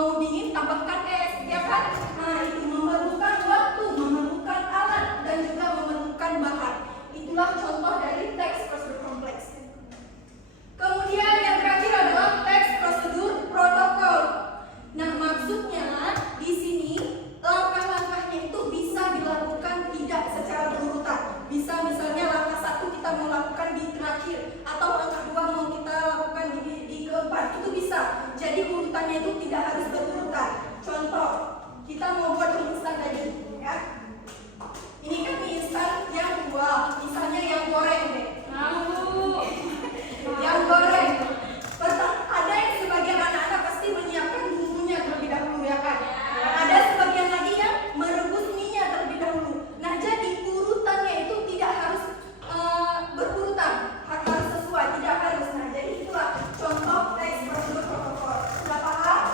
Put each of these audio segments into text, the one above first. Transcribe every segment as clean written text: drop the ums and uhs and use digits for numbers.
mau dingin tambahkan es, ya kan? Nah, itu memerlukan waktu, memerlukan alat, dan juga memerlukan bahan. Itulah contoh dari teks prosedur kompleks. Kemudian yang terakhir adalah teks prosedur protokol. Nah, maksudnya di sini langkah-langkahnya itu bisa dilakukan tidak secara berurutan. Bisa misalnya langkah 1 kita mau lakukan di terakhir, atau langkah 2 mau kita lakukan di keempat, itu bisa. Jadi urutannya itu tidak harus berurutan. Contoh, kita mau buat mie instan tadi, ya. Ini kan mie instan yang dua, misalnya yang goreng deh. Yang goreng. Ada yang sebagian anak-anak pasti menyiapkan bumbunya terlebih dahulu, ya kan? Ada sebagian lagi yang merebus mie-nya terlebih dahulu. Nah, jadi urutannya itu tidak harus berurutan, harus sesuai, tidak harus. Nah, jadi itulah contoh teks prosedur protokol. Sudah paham?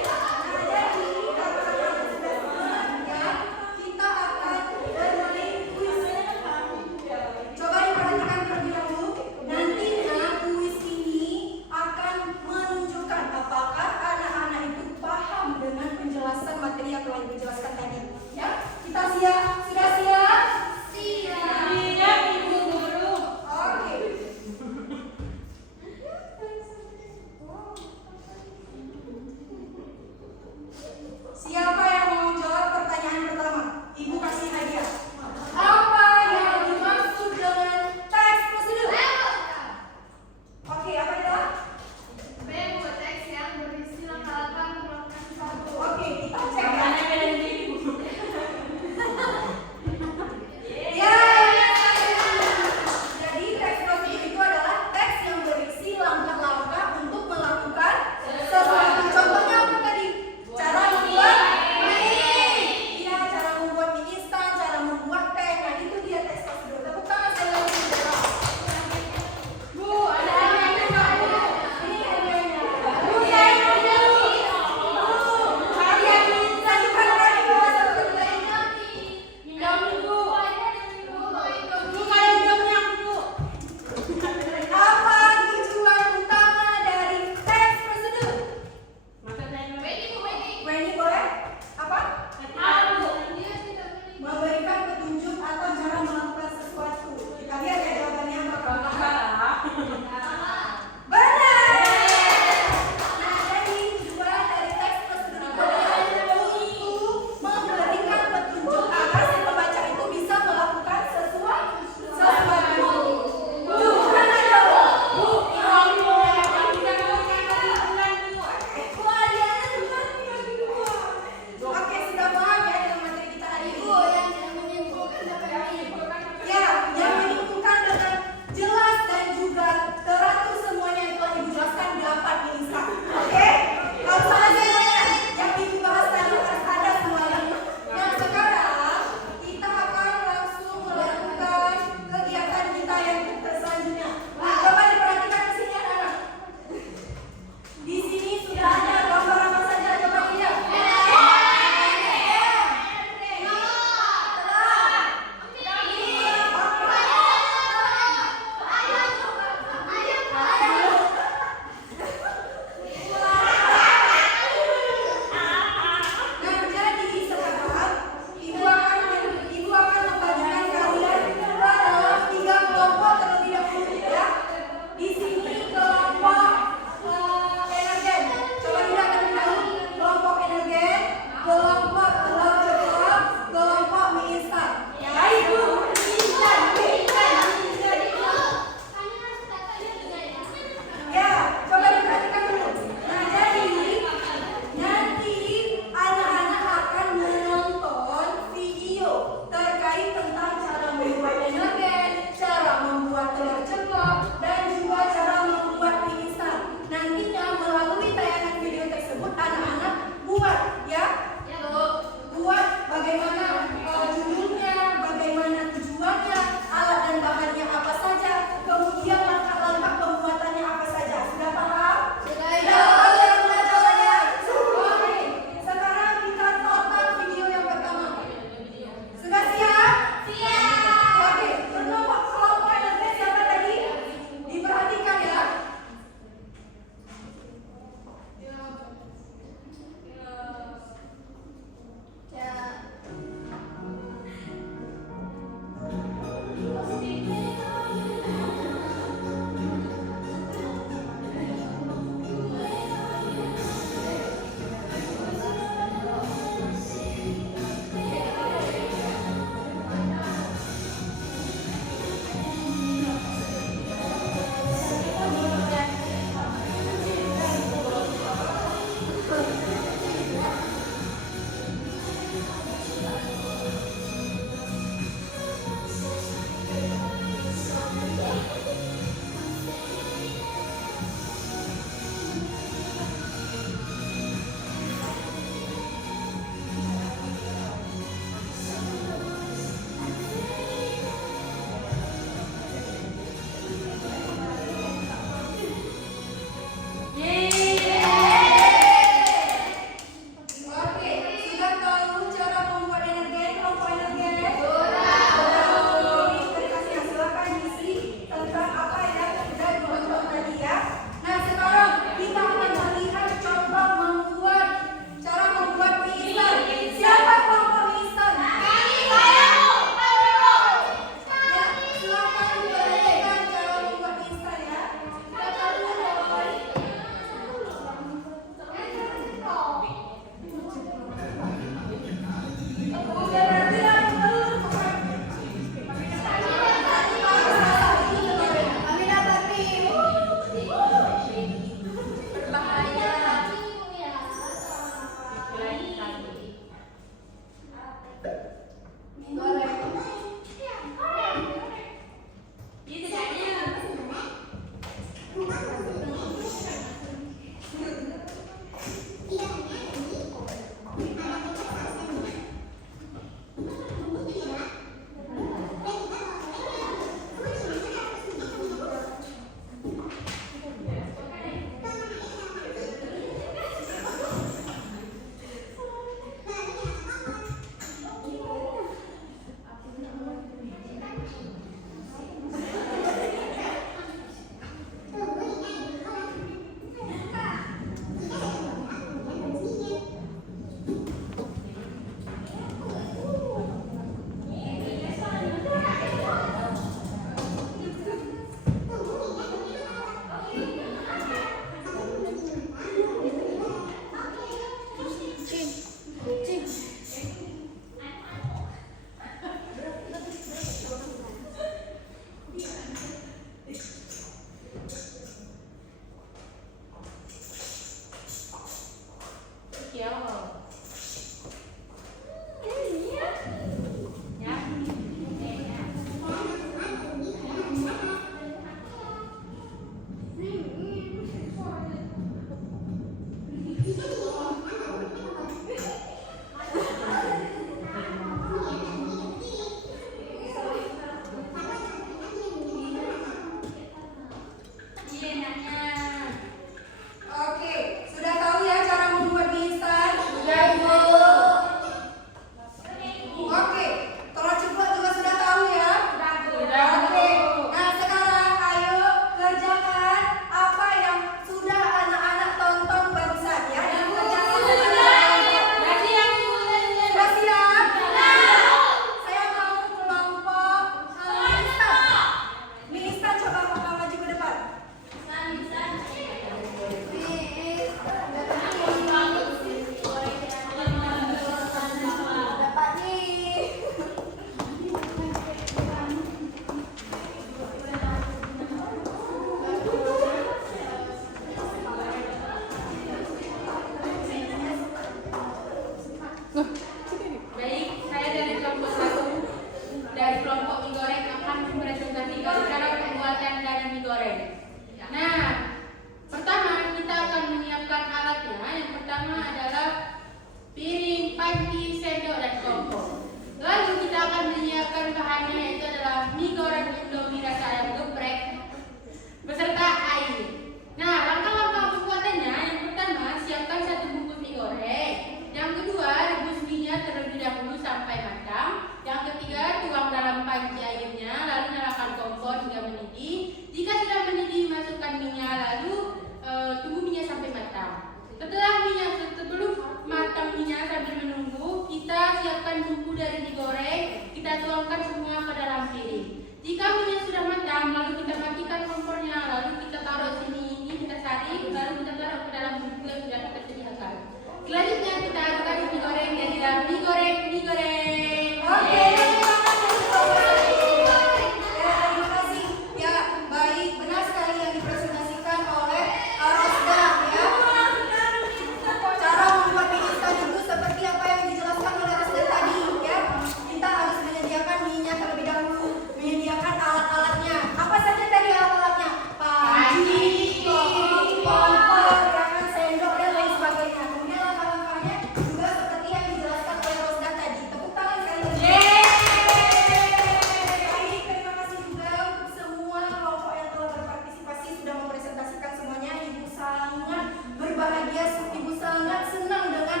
berbahagia. Ibu sangat senang dengan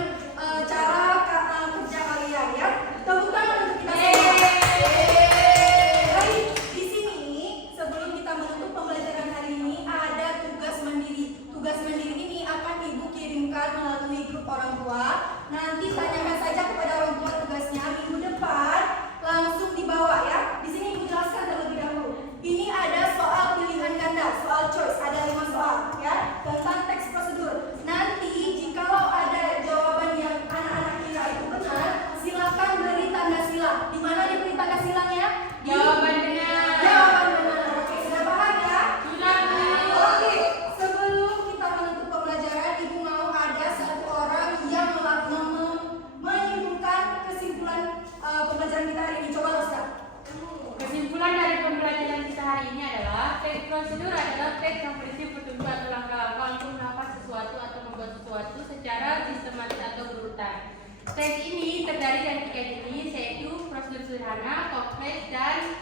cara kerja kalian ya. Tepuk tangan untuk kita semua. Baik, di sini sebelum kita menutup pembelajaran hari ini ada tugas mandiri. Tugas mandiri ini akan Ibu kirimkan melalui grup orang tua. Nanti tanyakan saja kepada orang tua tugasnya minggu depan langsung dibawa ya. Di sini Ibu jelaskan terlebih dahulu. Ini ada soal pilihan ganda, soal choice, ada 5 soal ya tentang teks prosedur. Nanti jikalau ada jawaban yang anak-anak kira itu benar, silakan beri tanda silang. Di mana diberi tanda silangnya? Jawaban benar. Jawaban benar. Oke, sudah paham ya? Sudah, Bu. Oke, sebelum kita menutup pembelajaran, Ibu mau ada satu orang yang menyimpulkan kesimpulan pembelajaran kita hari ini. Coba Ustaz. Kesimpulan dari pembelajaran kita hari ini adalah teks prosedur adalah teks yang berisi petunjuk atau langkah-langkah untuk melakukan sesuatu atau membuat sesuatu secara sistematis atau berurutan. Teks ini terdiri dari 3 jenis, yaitu prosedur sederhana, kompleks, dan